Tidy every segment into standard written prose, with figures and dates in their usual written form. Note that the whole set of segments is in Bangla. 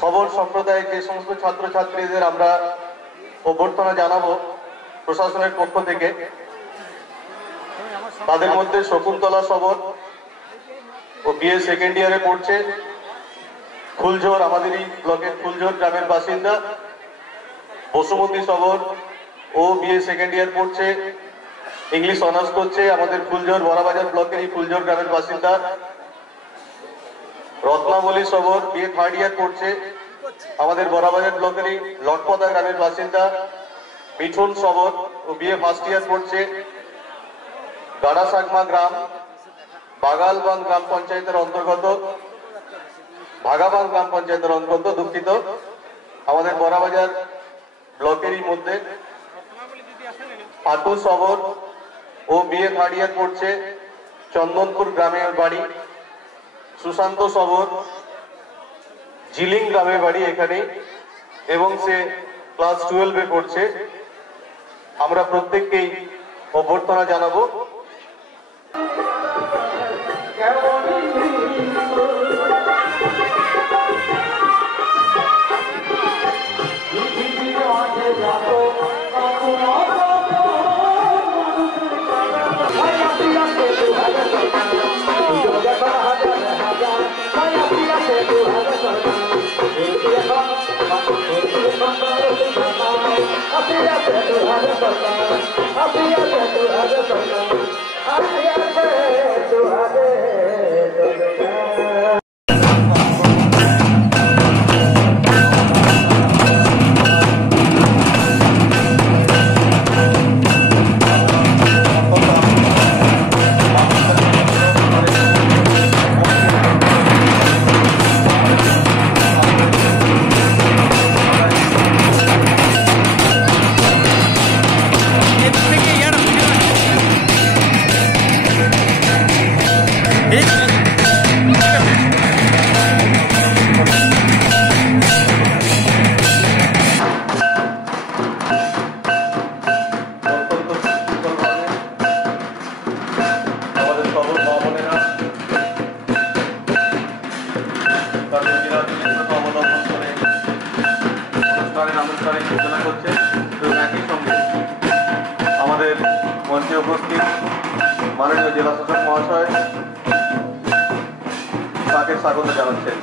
সবর সম্প্রদায়ের যে সমস্ত ছাত্রছাত্রীদের আমরা অভ্যর্থনা জানাবো প্রশাসনের পক্ষ থেকে, তাদের মধ্যে শকুন্তলা সবর ও বিএ সেকেন্ড ইয়ারে পড়ছে, ফুলঝোর, আমাদেরই ব্লকের ফুলঝোর গ্রামের বাসিন্দা। বসুমতী সবর ও বিএ সেকেন্ড ইয়ার পড়ছে, ইংলিশ অনার্স করছে, আমাদের ফুলঝোর বড়াবাজার ব্লকেরই ফুলঝোর গ্রামের বাসিন্দা। রত্নাবলী সবর বিএ থার্ড ইয়ার পড়ছে, আমাদের বড়াবাজার ব্লকেরই লটপদা গ্রামের বাসিন্দা। মিঠুন সবর ও বিএ ফার্স্ট ইয়ার পড়ছে, গাড়াসাগমা গ্রাম, বাগালবান গ্রাম পঞ্চায়েতের অন্তর্গত, ভাগাবান গ্রাম পঞ্চায়েতের অন্তর্গত, দুঃখিত, আমাদের বড়াবাজার ব্লকেরই মধ্যে। আটু সবর ও বিএ থার্ড ইয়ার পড়ছে, চন্দনপুর গ্রামের বাড়ি। সুশান্ত সবর জিলিং গ্রামের বাড়ি এখানে, এবং সে ক্লাস 12-এ পড়ছে। আমরা প্রত্যেককেই অভ্যর্থনা জানাবো। আমাদের মঞ্চে উপস্থিত মাননীয় জেলা শাসক মহাশয় তাকে স্বাগত জানাচ্ছেন।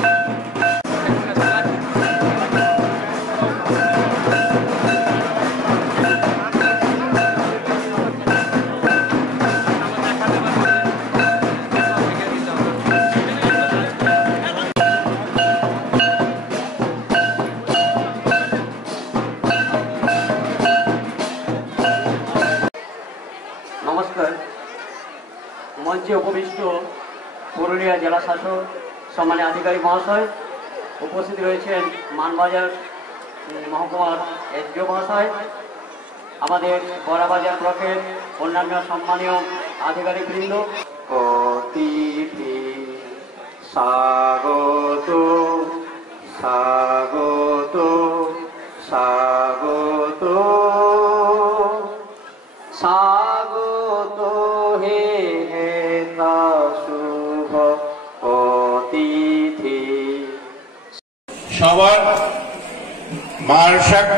নমস্কার। মঞ্চে উপবিষ্ট পুরুলিয়া জেলা শাসক সম্মানীয় আধিকারিক মহাশয়, উপস্থিত রয়েছেন মানবাজার মহকুমার এসডিও মহাশয়, আমাদের বড়াবাজার ব্লকের অন্যান্য সম্মানীয় আধিকারিকবৃন্দ, অতিথি স্বাগত স্বাগত স্বাগত স্বাগত হে হেতা শুভ অতিথি। সবার मार्शक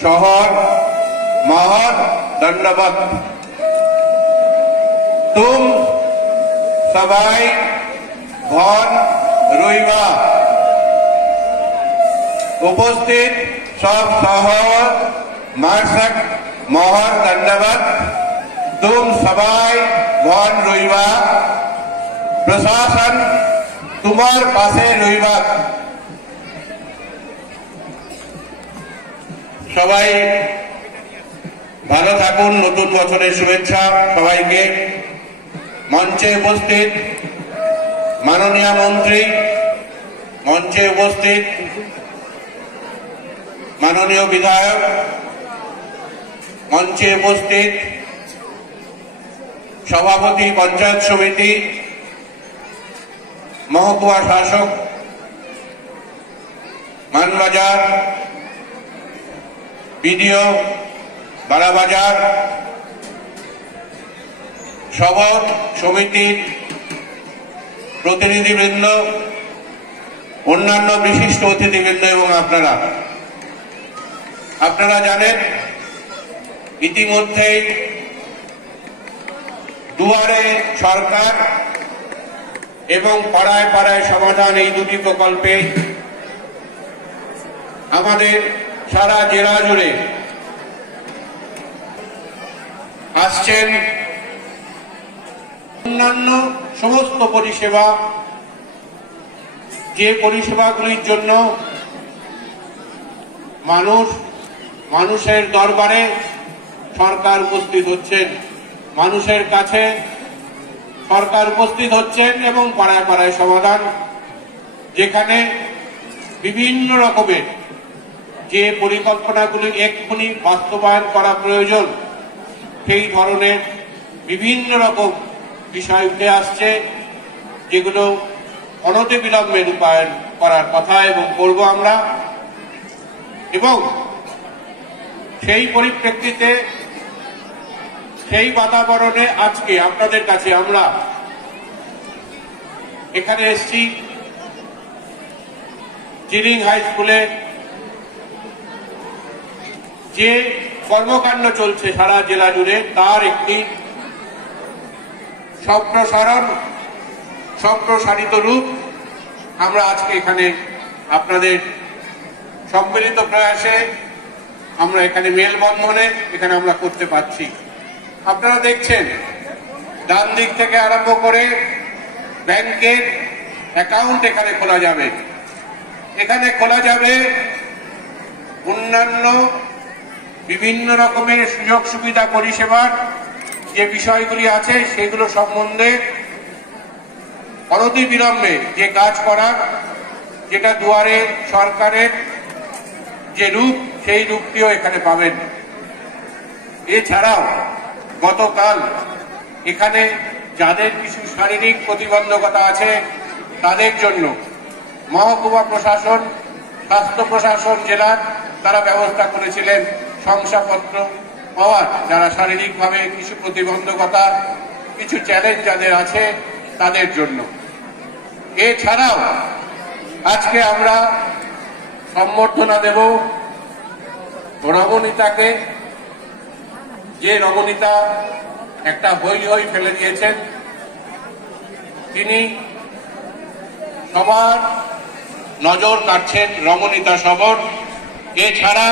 शोहर महर दंडवत। तुम सबाई घन रईवा उपस्थित सब शहर मार्शक महर दंडवत। तुम सबाई घन रईवा प्रशासन तुम्हार पासे रईवा। সবাই ভালো থাকুন। নতুন বছরের শুভেচ্ছা সবাইকে। মঞ্চে উপস্থিত মাননীয় মন্ত্রী, মঞ্চে উপস্থিত মাননীয় বিধায়ক, মঞ্চে উপস্থিত সভাপতি পঞ্চায়েত সমিতি, মহকুমা শাসক মানবাজার, বিডিও বারাবাজার, সভা সমিতির প্রতিনিধিবৃন্দ, অন্যান্য বিশিষ্ট অতিথিবৃন্দ এবং আপনারা জানেন ইতিমধ্যেই দুয়ারে সরকার এবং পাড়ায় পাড়ায় সমাধান এই দুটি প্রকল্পে আমাদের সারা জেলা জুড়ে আসছেন। অন্যান্য সমস্ত পরিষেবা, যে পরিষেবাগুলির জন্য মানুষের দরবারে সরকার উপস্থিত হচ্ছেন, মানুষের কাছে সরকার উপস্থিত হচ্ছেন এবং পাড়ায় পাড়ায় সমাধান, যেখানে বিভিন্ন রকমের যে পরিকল্পনাগুলি এক্ষুনি বাস্তবায়ন করা প্রয়োজন সেই ধরনের বিভিন্ন রকম বিষয় উঠে আসছে, যেগুলো অনতিবিলম্বে রূপায়ণ করার কথা এবং করব আমরা। এবং সেই পরিপ্রেক্ষিতে সেই বাতাবরণে আজকে আপনাদের কাছে আমরা এখানে এসেছি জিরিং হাই স্কুলে যে কর্মকাণ্ড চলছে সারা জেলা জুড়ে তার একটি সম্প্রসারিত রূপ আমরা আজকে এখানে আপনাদের সম্মিলিত প্রয়াসে আমরা এখানে মেলবন্ধনে এখানে আমরা করতে পারছি। আপনারা দেখছেন ডান দিক থেকে আরম্ভ করে ব্যাংকের অ্যাকাউন্ট এখানে খোলা যাবে, এখানে খোলা যাবে অন্যান্য বিভিন্ন রকমের সুযোগ সুবিধা পরিষেবার যে বিষয়গুলি আছে সেগুলো সম্বন্ধে অনতিবিলম্বে যে কাজ করার, যেটা দুয়ারে সরকারের যে রূপ সেই রূপটিও এখানে পাবেন। এছাড়াও গতকাল এখানে যাদের কিছু শারীরিক প্রতিবন্ধকতা আছে তাদের জন্য মহকুমা প্রশাসন, স্বাস্থ্য প্রশাসন জেলার তারা ব্যবস্থা করেছিলেন শংসাপত্র পাওয়ার, যারা শারীরিকভাবে কিছু প্রতিবন্ধকতা, কিছু চ্যালেঞ্জ যাদের আছে তাদের জন্য। এছাড়াও আজকে আমরা সম্বর্ধনা দেব রমণীতাকে, যে রমণীতা একটা হই হই ফেলে দিয়েছেন। তিনি সবার নজর কাটছেন, রমণীতা সবর। এছাড়া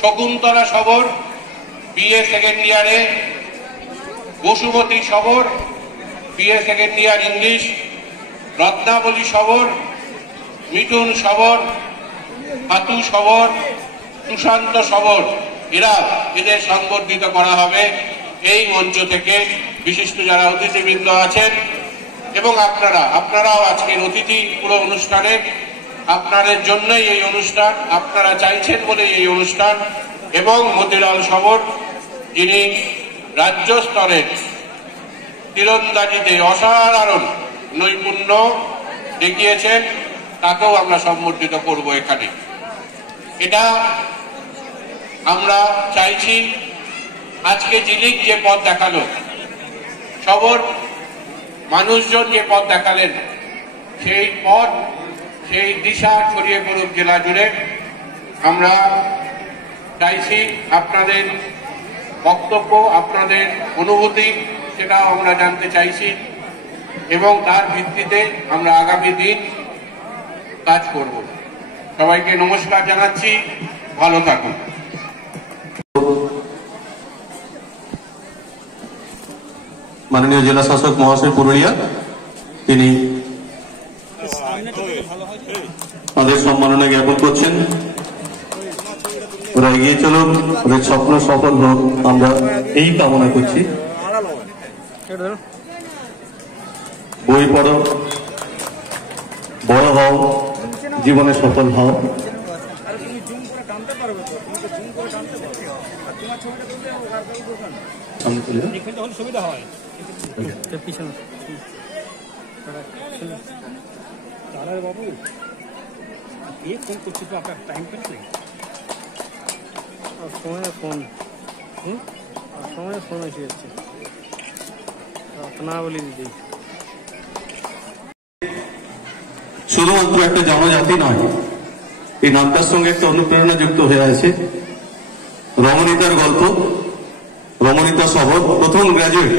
শকুন্তলা সবর বিএ সেকেন্ড ইয়ারে, বসুমতী সবর BA second year English, Ratnavali সবর, মিঠুন সবর, হাতু সবর, সুশান্ত সবর, এদের সংবর্ধিত করা হবে এই মঞ্চ থেকে। বিশিষ্ট যারা অতিথিবৃন্দ আছেন এবং আপনারাও আজকের অতিথি পুরো অনুষ্ঠানের, আপনাদের জন্যই এই অনুষ্ঠান, আপনারা চাইছেন বলে এই অনুষ্ঠান। এবং মতিলাল সবর, যিনি রাজ্য স্তরের তীরন্দাজিতে অসাধারণ নৈপুণ্য দেখিয়েছেন, তাকেও আমরা সম্বর্ধিত করব এখানে। এটা আমরা চাইছি আজকে জিলিক যে পথ দেখালো, সবর মানুষজন যে পথ দেখালেন, সেই পথ, সেই দিশা ছড়িয়ে পড়ুক জেলা জুড়ে। আমরা চাইছি আপনাদের বক্তব্য, আপনাদের অনুভূতি, সেটাও আমরা জানতে চাইছি এবং তার ভিত্তিতে আমরা আগামী দিন কাজ করব। সবাইকে নমস্কার জানাচ্ছি, ভালো থাকুন। মাননীয় জেলা শাসক মহাশয় পুরুলিয়া, তিনি তাদের সম্মাননা জ্ঞাপন করছেন। ওরা এগিয়ে চলুক, ওদের স্বপ্ন সফল হোক, আমরা এই কামনা করছি। বই পড়ো, বড় হও, জীবনে সফল হও। সুবিধা হয় বাবু ফোন করছি তো আপনার টাইম পেলে সময় ফোন এসে যাচ্ছে না বলি দিদি। শুধুমাত্র একটা জনজাতি নয়, এই নামটার সঙ্গে একটা অনুপ্রেরণা যুক্ত হয়ে আছে। রমণীতার গল্প, রমণীতা শবর, প্রথম গ্রাজুয়েট।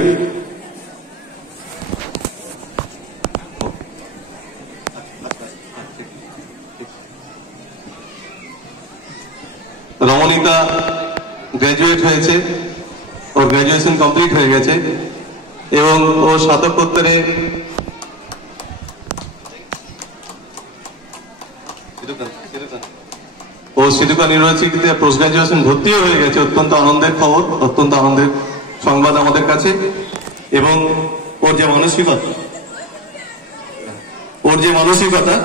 রমণীতা গ্র্যাজুয়েট হয়েছে, ওর গ্র্যাজুয়েশন কমপ্লিট হয়ে গেছে এবং ও স্নাতকোত্তরে ও সিধুকান ইউনিভার্সিটিতে পোস্ট গ্রাজুয়েশন ভর্তিও হয়ে গেছে। অত্যন্ত আনন্দের খবর, অত্যন্ত আনন্দের সংবাদ আমাদের কাছে। এবং ওর যে মানসিকতা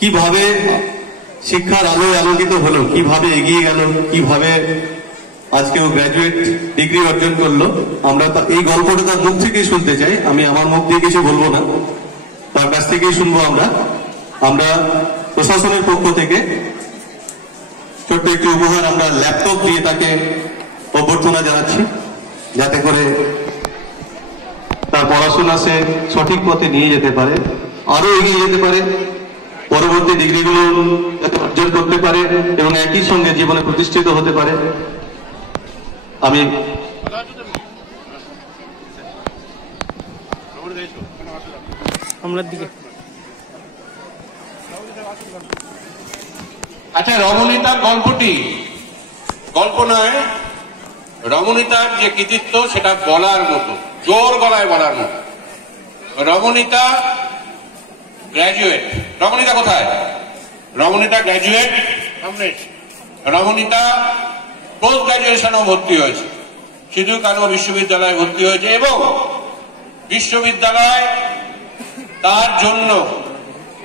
কিভাবে শিক্ষার আলোয় আলোকিত হলো, কিভাবে এগিয়ে গেল, কিভাবে আজকে ও গ্র্যাজুয়েট ডিগ্রি অর্জন করলো, আমরা এই গল্পটা তার মুখ থেকেই শুনতে চাই। আমি আমার মুখ দিয়ে কিছু বলবো না, তার কাছ থেকেই শুনবো। আমরা প্রশাসনের পক্ষ থেকে ছোট্ট একটি উপহার, আমরা ল্যাপটপ দিয়ে তাকে অভ্যর্থনা জানাচ্ছি, যাতে করে তার পড়াশোনা সে সঠিক পথে নিয়ে যেতে পারে, আরো এগিয়ে যেতে পারে, পরবর্তী ডিগ্রিগুলো যাতে অর্জন করতে পারে এবং একই সঙ্গে জীবনে প্রতিষ্ঠিত হতে পারে। আমি আমরা দিকে আচ্ছা, রমণীতার গল্পটি গল্প নয়, রমণীতার যে কৃতিত্ব সেটা বলার মতো, জোর গলায় বলার মতো। রমণীতা গ্র্যাজুয়েট। রমণীতা কোথায়? রমণীতা গ্র্যাজুয়েট। রমণীতা পোস্ট গ্র্যাজুয়েশনও ভর্তি হয়েছে, সিধু কানু বিশ্ববিদ্যালয়ে ভর্তি হয়েছে এবং বিশ্ববিদ্যালয় তার জন্য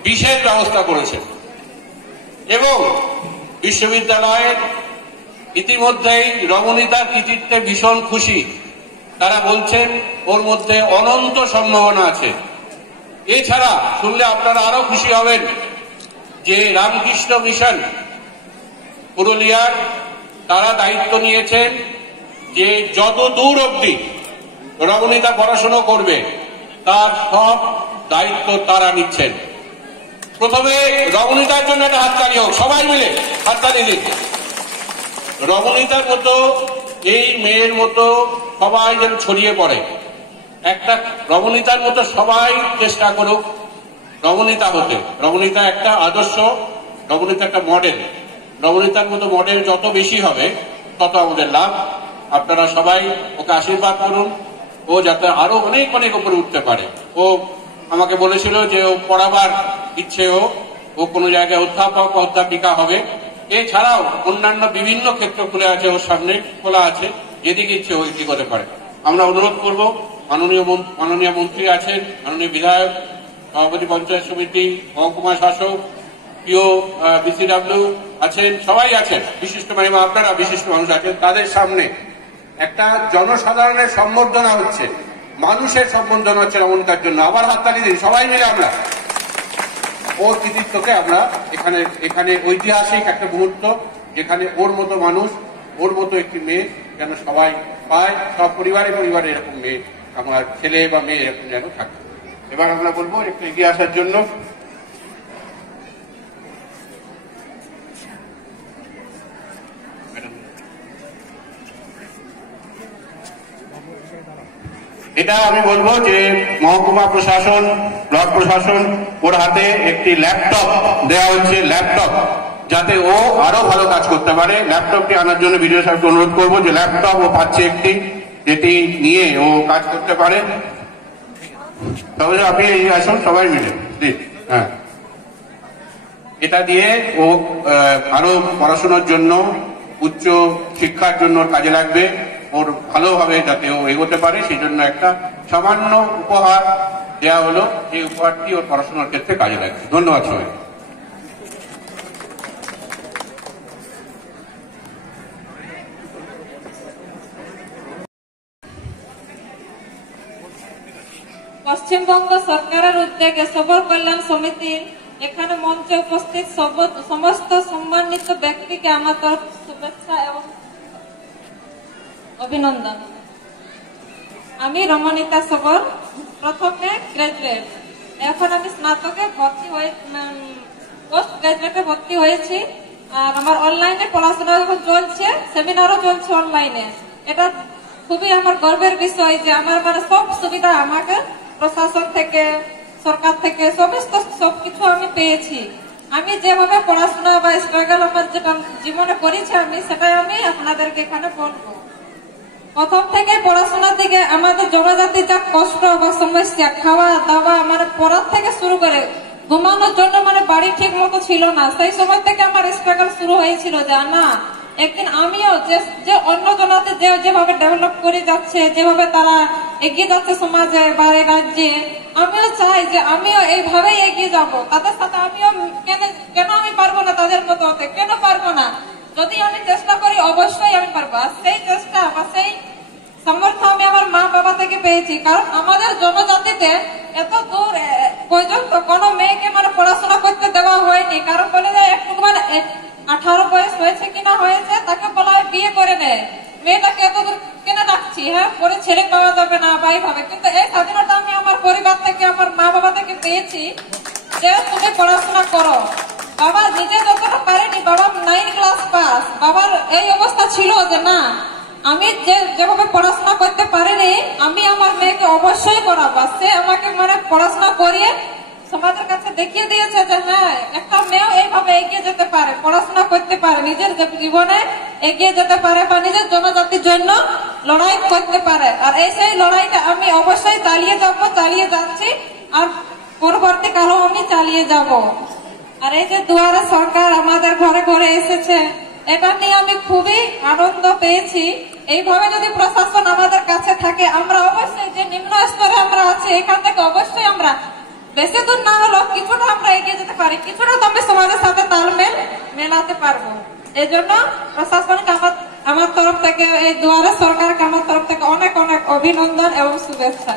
বিশেষ ব্যবস্থা করেছে এবং বিশ্ববিদ্যালয়ের ইতিমধ্যেই রমণীতার কৃতিত্বে ভীষণ খুশি। তারা বলছেন ওর মধ্যে অনন্ত সম্ভাবনা আছে। এছাড়া শুনলে আপনারা আরো খুশি হবেন যে রামকৃষ্ণ মিশন পুরুলিয়ার তারা দায়িত্ব নিয়েছেন যে যত দূর অবধি রমণীতা পড়াশোনা করবে তার সব দায়িত্ব তারা নিচ্ছেন। প্রথমে রমণীতার জন্য একটা হাততালি হোক, সবাই মিলে হাততালি দিন। রমণীতার মতো এই মেয়ের মতো সবাই যেন ছড়িয়ে পড়ে। একটা রমণীতার মতো সবাই চেষ্টা করুক রমণীতা হতে। রমণীতা একটা আদর্শ, রমণীতা একটা মডেল। রমণীতার মতো মডেল যত বেশি হবে তত আমাদের লাভ। আপনারা সবাই ওকে আশীর্বাদ করুন, ও যাতে আরো অনেক অনেক উপরে উঠতে পারে। ও আমাকে বলেছিল যে ও পড়াবার ইচ্ছে, ও কোনো জায়গায় অধ্যাপক বা অধ্যাপিকা হবে। এছাড়াও অন্যান্য বিভিন্ন ক্ষেত্র খুলে আছে, ওর সামনে খোলা আছে, যেদিকে ইচ্ছে ওই কি করতে পারে। আমরা অনুরোধ করব, মাননীয় মন্ত্রী আছেন, মাননীয় বিধায়ক, সভাপতি পঞ্চায়েত সমিতি, মহকুমা শাসক, প্রিয় বিসিডব্লিউ আছেন, সবাই আছেন, বিশিষ্ট মহিমা, আপনারা বিশিষ্ট মানুষ আছেন, তাদের সামনে একটা জনসাধারণের সম্বর্ধনা হচ্ছে, মানুষের সম্বর্ধনা হচ্ছে রমণীতার জন্য। আবার হাততালি দিন সবাই মিলে। আমরা ওর কৃতিত্বকে আমরা এখানে ঐতিহাসিক একটা মুহূর্ত, যেখানে ওর মতো মানুষ, ওর মতো একটি মেয়ে যেন সবাই পায়, সব পরিবারে পরিবারে এরকম মেয়ে, আমার ছেলে বা মেয়ে এরকম যেন থাকে। এবার আমরা বলবো একটু এগিয়ে আসার জন্য। এটা আমি বলবো যে মহকুমা প্রশাসন, ব্লক প্রশাসন, ওর হাতে একটি ল্যাপটপ দেওয়া হচ্ছে, ল্যাপটপ, যাতে ও আরো ভালো কাজ করতে পারে। ল্যাপটপটি আনার জন্য ভিডিও সাহেবকে অনুরোধ করবো যে ল্যাপটপ ও পাচ্ছে একটি, যেটি নিয়ে ও কাজ করতে পারে। তবে আপনি এই আসুন সবাই মিলে। হ্যাঁ, এটা দিয়ে ও আরো পড়াশোনার জন্য, উচ্চ শিক্ষার জন্য কাজে লাগবে, ওর ভালোভাবে যাতে ও এগোতে পারে, সেই জন্য একটা সামান্য উপহার দেওয়া হলো। এই উপহারটি ওর পড়াশোনার ক্ষেত্রে কাজে লাগবে। ধন্যবাদ সবাই। পশ্চিমবঙ্গ সরকারের উদ্যোগে সবর কল্যাণ সমিতির এখানে মঞ্চে উপস্থিত সমস্ত সম্মানিত ব্যক্তিকে আমার তরফ শুভেচ্ছা এবং অভিনন্দন। আমি রমণীতা সবর, প্রথমে গ্রাজুয়েট এখন আমি স্নাতকে ভর্তি হয়ে পোস্ট গ্রাজুয়েটে ভর্তি হয়েছি। আর আমার অনলাইনে পড়াশোনা এখন চলছে, সেমিনারও চলছে অনলাইনে। এটা খুবই আমার গর্বের বিষয় যে আমার মানে সব সুবিধা আমাকে প্রশাসন থেকে, সরকার থেকে সমস্ত সবকিছু আমি পেয়েছি। আমি যেভাবে পড়াশোনা বা স্ট্রাগল আমার যেটা জীবনে করেছি আমি সেটাই আমি আপনাদেরকে এখানে বলবো। প্রথম থেকে পড়াশোনার দিকে আমাদের জনজাতির যা কষ্ট বা সমস্যা, খাওয়া দাওয়া মানে পড়ার থেকে শুরু করে ঘুমানোর জন্য মানে বাড়ি ঠিক মতো ছিল না। সেই সময় থেকে আমার স্ট্রাগল শুরু হয়েছিল যে না, একদিন আমিও যে অন্য জনাতে যেভাবে ডেভেলপ করে যাচ্ছে, যেভাবে তারা এগিয়ে যাচ্ছে সমাজে বা এই রাজ্যে, আমিও চাই যে আমিও এইভাবেই এগিয়ে যাব। তাদের সাথে আমিও কেন আমি পারবো না তাদের মতো হতে? কেন পারবো না? যদি আমি চেষ্টা করি অবশ্যই আমি পারবো। আর সেই চেষ্টা বা সেই সামর্থ্য আমি আমার মা বাবা থেকে পেয়েছি। কারণ আমাদের জনজাতিতে এত দূর পর্যন্ত কোনো মেয়েকে মানে পড়াশোনা করতে দেওয়া হয়নি। কারণ বলে যায় একটু মানে 18 বয়স হয়েছে কিনা হয়েছে তাকে বলা হয় বিয়ে করে নেয়, মেয়েটাকে এত দূর কেন ডাকছি, হ্যাঁ পরে ছেলে পাওয়া যাবে না বা এইভাবে। কিন্তু এই স্বাধীনতা আমি আমার পরিবার থেকে, আমার মা বাবা থেকে পেয়েছি যে তুমি পড়াশোনা করো। বাবা নিজে যতটা পারেনি, বাবা 9 ক্লাস পাস, বাবার এই অবস্থা ছিল যে না আমি যেভাবে পড়াশোনা করতে পারিনি আমি আমার মেয়েকে অবশ্যই করাবো। সে আমাকে মানে পড়াশোনা করিয়ে সমাজের কাছে দেখিয়ে দিয়েছে যে হ্যাঁ একটা মেয়েও এইভাবে এগিয়ে যেতে পারে, পড়াশোনা করতে পারে, নিজের জীবনে এগিয়ে যেতে পারে বা নিজের জনজাতির জন্য লড়াই করতে পারে। আর এই সেই লড়াইটা আমি অবশ্যই চালিয়ে যাচ্ছি আর পরবর্তীকালেও আমি চালিয়ে যাব। আর এই যে দুয়ারে সরকার আমাদের ঘরে ঘরে এসেছে, এটা নিয়ে আমি খুবই আনন্দ পেয়েছি। এইভাবে যদি প্রশাসন আমাদের কাছে থাকে, আমরা অবশ্যই যে নিম্ন স্তরে আমরা আছি এখান থেকে অবশ্যই আমরা বেশি দূর না হলেও কিছুটা আমরা এগিয়ে যেতে পারি, কিছুটা তো আমি সমাজের সাথে তালমেল মেলাতে পারবো। এই জন্য প্রশাসনকে আমার তরফ থেকে, এই দুয়ারে সরকারকে আমার তরফ থেকে অনেক অনেক অভিনন্দন এবং শুভেচ্ছা।